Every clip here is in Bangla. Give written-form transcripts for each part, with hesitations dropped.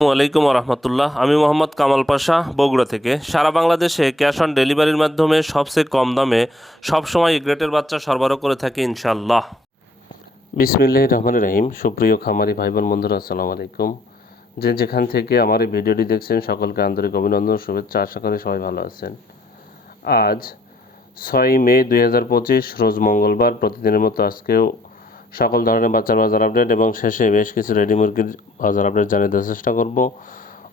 আসসালামু আলাইকুম রহমতুল্লাহ। আমি মোহাম্মদ কামাল পাশা, বগুড়া থেকে। সারা বাংলাদেশে ক্যাশ অন ডেলিভারির মাধ্যমে সবচেয়ে কম দামে সবসময় গ্রেটের বাচ্চা সরবরাহ করে থাকি ইনশাল্লাহ। বিসমিল্লাহির রহমানির রহিম। সুপ্রিয় খামারি ভাই বোন বন্ধুরা, আসসালামু আলাইকুম। যে যেখান থেকে আমার এই ভিডিওটি দেখছেন সকলকে আন্তরিক অভিনন্দন, শুভেচ্ছা। আশা করি সবাই ভালো আছেন। আজ 6 মে 2025, রোজ মঙ্গলবার। প্রতিদিনের মতো আজকেও সকল ধরনের বাচ্চার বাজার আপডেট এবং শেষে বেশ কিছু রেডি মুরগির বাজার আপডেট জানিয়ে দেওয়ার চেষ্টা করব।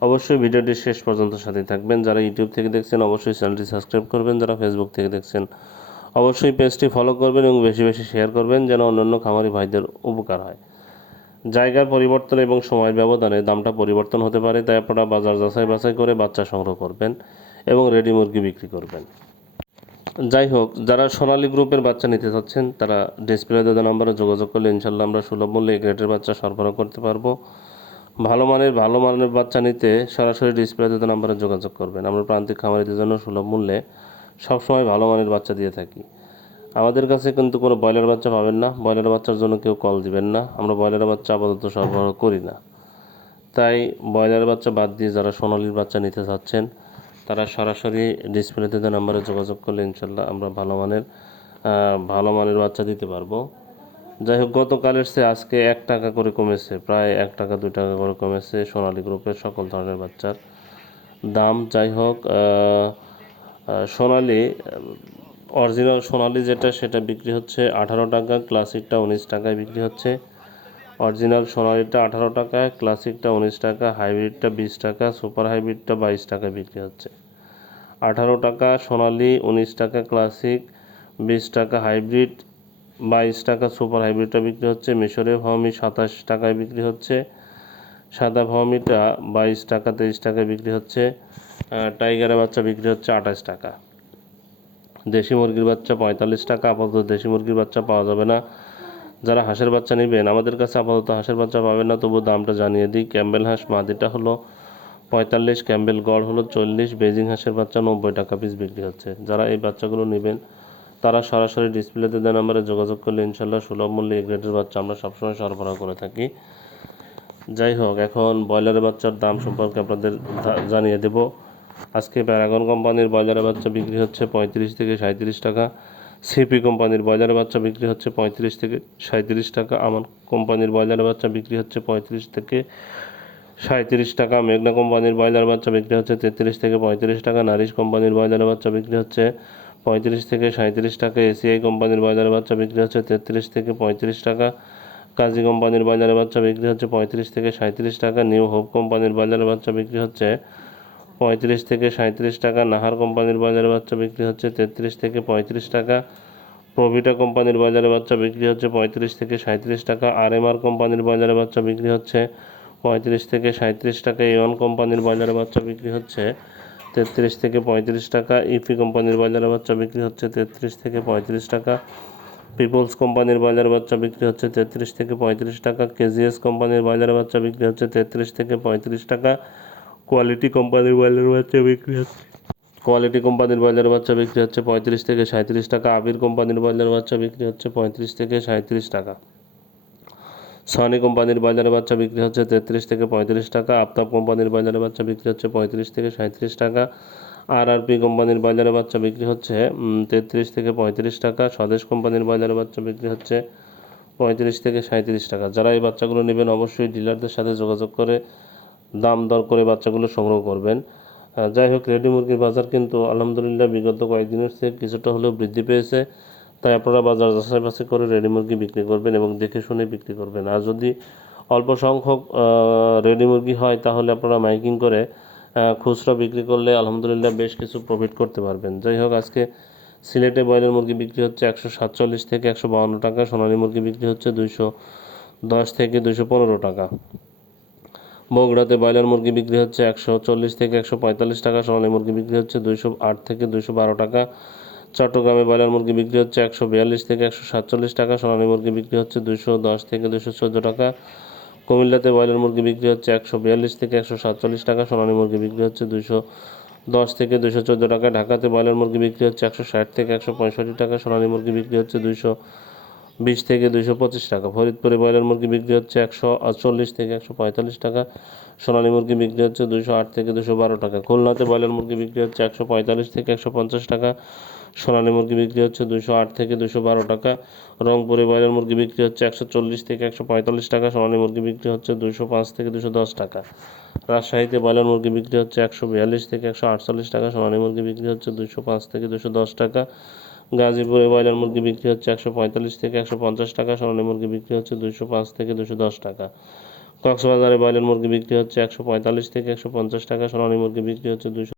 অবশ্যই ভিডিওটি শেষ পর্যন্ত সাথে থাকবেন। যারা ইউটিউব থেকে দেখছেন অবশ্যই চ্যানেলটি সাবস্ক্রাইব করবেন। যারা ফেসবুক থেকে দেখছেন অবশ্যই পেজটি ফলো করবেন এবং বেশি বেশি শেয়ার করবেন, যেন অন্যান্য খামারি ভাইদের উপকার হয়। জায়গার পরিবর্তন এবং সময়ের ব্যবধানে দামটা পরিবর্তন হতে পারে, তাই আপনারা বাজার যাচাই বাছাই করে বাচ্চা সংগ্রহ করবেন এবং রেডি মুরগি বিক্রি করবেন। যাই হোক, যারা সোনালী গ্রুপের বাচ্চা নিতে চাচ্ছেন তারা ডিসপ্লে দেওয়া নম্বরে যোগাযোগ করলে ইনশাল্লাহ আমরা সুলভ মূল্যে এই গ্রেডের বাচ্চা সরবরাহ করতে পারবো। ভালো মানের বাচ্চা নিতে সরাসরি ডিসপ্লে দেওয়া নম্বরে যোগাযোগ করবেন। আমরা প্রান্তিক খামারিদের জন্য সুলভ মূল্যে সবসময় ভালো মানের বাচ্চা দিয়ে থাকি। আমাদের কাছে কিন্তু কোনো ব্রয়লার বাচ্চা পাবেন না। ব্রয়লার বাচ্চার জন্য কেউ কল দিবেন না। আমরা ব্রয়লার বাচ্চা আপাতত সরবরাহ করি না। তাই ব্রয়লার বাচ্চা বাদ দিয়ে যারা সোনালির বাচ্চা নিতে চাচ্ছেন তারা সরাসরি ডিসপ্লেতে দেওয়া নাম্বারে যোগাযোগ করলে ইনশাল্লাহ আমরা ভালো মানের বাচ্চা দিতে পারবো। যাই হোক, গতকালের চেয়ে আজকে 1 টাকা করে কমেছে, প্রায় 1 টাকা 2 টাকা করে কমেছে সোনালী গ্রুপের সকল ধরনের বাচ্চার দাম। যাই হোক, সোনালী অরিজিনাল সোনালী যেটা সেটা বিক্রি হচ্ছে 18 টাকা, ক্লাসিকটা 19 টাকায় বিক্রি হচ্ছে। অরিজিনাল সোনালিটা 18 টাকা, ক্লাসিকটা 19 টাকা, হাইব্রিডটা 20 টাকা, সুপার হাইব্রিডটা 22 টাকায় বিক্রি হচ্ছে। 18 টাকা সোনালি, 19 টাকা ক্লাসিক, 20 টাকা হাইব্রিড, 22 টাকা সুপার হাইব্রিডটা বিক্রি হচ্ছে। মিশরে ভাওমি 27 টাকায় বিক্রি হচ্ছে। সাদা ভাওমিটা 22 টাকা 23 টাকায় বিক্রি হচ্ছে। টাইগারের বাচ্চা বিক্রি হচ্ছে 28 টাকা। দেশি মুরগির বাচ্চা 45 টাকা। আপাতত দেশি মুরগির বাচ্চা পাওয়া যাবে না। যারা হাঁসের বাচ্চা নেবেন আমাদের কাছে আপাতত হাঁসের বাচ্চা পাবেন না, তবু দামটা জানিয়ে দিই। ক্যাম্বেল হাঁস মাদিটা হলো 45, ক্যাম্বেল গড় হলো 40, বেজিং হাঁসের বাচ্চা 90 টাকা পিস বিক্রি হচ্ছে। যারা এই বাচ্চাগুলো নেবেন তারা সরাসরি ডিসপ্লেতে দেওয়া নাম্বারে যোগাযোগ করলে ইনশাল্লাহ সুলভ মূল্যে এই গ্রেডের বাচ্চা আমরা সবসময় সরবরাহ করে থাকি। যাই হোক, এখন ব্রয়লারের বাচ্চার দাম সম্পর্কে আপনাদের জানিয়ে দেব। আজকে প্যারাগন কোম্পানির ব্রয়লারের বাচ্চা বিক্রি হচ্ছে 35 থেকে 37 টাকা। সিপি কোম্পানির ব্রয়লারের বাচ্চা বিক্রি হচ্ছে 35 থেকে 37 টাকা। আমান কোম্পানির ব্রয়লারের বাচ্চা বিক্রি হচ্ছে 35 থেকে 37 টাকা। মেঘনা কোম্পানির ব্রয়লার বাচ্চা বিক্রি হচ্ছে 33 থেকে 35 টাকা। নারিশ কোম্পানির ব্রয়লার বাচ্চা বিক্রি হচ্ছে 35 থেকে 37 টাকা। এসিআই কোম্পানির ব্রয়লার বাচ্চা বিক্রি হচ্ছে 33 থেকে 35 টাকা। কাজী কোম্পানির ব্রয়লার বাচ্চা বিক্রি হচ্ছে 35 থেকে 37 টাকা। নিউ হোপ কোম্পানির ব্রয়লার বাচ্চা বিক্রি হচ্ছে 35 থেকে 37 টাকা। নাহার কোম্পানির ব্রয়লার বাচ্চা বিক্রি হচ্ছে 33 থেকে 35 টাকা। প্রভিটা কোম্পানির ব্রয়লার বাচ্চা বিক্রি হচ্ছে 35 থেকে 37 টাকা। আরএমআর কোম্পানির ব্রয়লার বাচ্চা বিক্রি হচ্ছে 35 থেকে 37 টাকা। এওয়ান কোম্পানির ব্রয়লার বাচ্চা বিক্রি হচ্ছে 33 থেকে 35 টাকা। ইপি কোম্পানির ব্রয়লার বাচ্চা বিক্রি হচ্ছে 33 থেকে 35 টাকা। পিপলস কোম্পানির ব্রয়লার বাচ্চা বিক্রি হচ্ছে 33 থেকে 35 টাকা। কেজিএস কোম্পানির ব্রয়লার বাচ্চা বিক্রি হচ্ছে 33 থেকে 35 টাকা। কোয়ালিটি কোম্পানির ব্রয়লার বাচ্চা বিক্রি হচ্ছে 35 থেকে 37 টাকা। আবির কোম্পানির ব্রয়লার বাচ্চা বিক্রি হচ্ছে 35 থেকে 37 টাকা। সনি কোম্পানির ব্রয়লার বাচ্চা বিক্রি হচ্ছে 33 থেকে 35 টাকা। আফতাব কোম্পানির ব্রয়লার বাচ্চা বিক্রি হচ্ছে 35 থেকে 37 টাকা। আরআরপি কোম্পানির ব্রয়লার বাচ্চা বিক্রি হচ্ছে 33 থেকে 35 টাকা। স্বদেশ কোম্পানির ব্রয়লার বাচ্চা বিক্রি হচ্ছে 35 থেকে 37 টাকা। যারা এই বাচ্চাগুলো নেবেন অবশ্যই ডিলারদের সাথে যোগাযোগ করে দাম দর করে বাচ্চাগুলো সংগ্রহ করবেন। যাই হোক, রেডি মুরগির বাজার কিন্তু আলহামদুলিল্লাহ বিগত কয়েকদিনের থেকে কিছুটা হলেও বৃদ্ধি পেয়েছে। তাই আপনারা বাজার যাচাই বাছাই করে রেডি মুরগি বিক্রি করবেন এবং দেখে শুনে বিক্রি করবেন। আর যদি অল্প সংখ্যক রেডি মুরগি হয় তাহলে আপনারা মাইকিং করে খুচরা বিক্রি করলে আলহামদুলিল্লাহ বেশ কিছু প্রফিট করতে পারবেন। যাই হোক, আজকে সিলেটে ব্রয়লার মুরগি বিক্রি হচ্ছে 147 থেকে 152 টাকা। সোনালী মুরগি বিক্রি হচ্ছে 210 থেকে 215 টাকা। বগুড়াতে ব্রয়লার মুরগি বিক্রি হচ্ছে 140 থেকে 145 টাকা। সোনালী মুরগি বিক্রি হচ্ছে 208 থেকে 212 টাকা। চট্টগ্রামে ব্রয়লার মুরগি বিক্রি হচ্ছে 142 থেকে 147 টাকা। সোনালী মুরগি বিক্রি হচ্ছে 210 থেকে 214 টাকা। কুমিল্লাতে ব্রয়লার মুরগি বিক্রি হচ্ছে 142 থেকে 147 টাকা। সোনালী মুরগি বিক্রি হচ্ছে 210 থেকে 214 টাকা। ঢাকাতে ব্রয়লার মুরগি বিক্রি হচ্ছে 160 থেকে 165 টাকা। সোনালী মুরগি বিক্রি হচ্ছে 20 থেকে 225 টাকা। ফরিদপুরে ব্রয়লার মুরগি বিক্রি হচ্ছে 140 থেকে 145 টাকা। সোনালী মুরগি বিক্রি হচ্ছে 208 থেকে 212 টাকা। খুলনাতে ব্রয়লার মুরগি বিক্রি হচ্ছে 145 থেকে 150 টাকা। সোনালী মুরগি বিক্রি হচ্ছে 208 থেকে 212 টাকা। রংপুরে ব্রয়লার মুরগি বিক্রি হচ্ছে 140 থেকে 145 টাকা। সোনালী মুরগি বিক্রি হচ্ছে 205 থেকে 210 টাকা। রাজশাহীতে ব্রয়লার মুরগি বিক্রি হচ্ছে 142 থেকে 148 টাকা। সোনালী মুরগি বিক্রি হচ্ছে 205 থেকে 210 টাকা। গাজীপুরে ব্রয়লার মুরগি বিক্রি হচ্ছে 145 থেকে 150 টাকা। সোনালী মুরগি বিক্রি হচ্ছে 205 থেকে 210 টাকা। কক্সবাজারে ব্রয়লার মুরগি বিক্রি হচ্ছে 145 থেকে 150 টাকা। সোনালী মুরগি বিক্রি হচ্ছে 200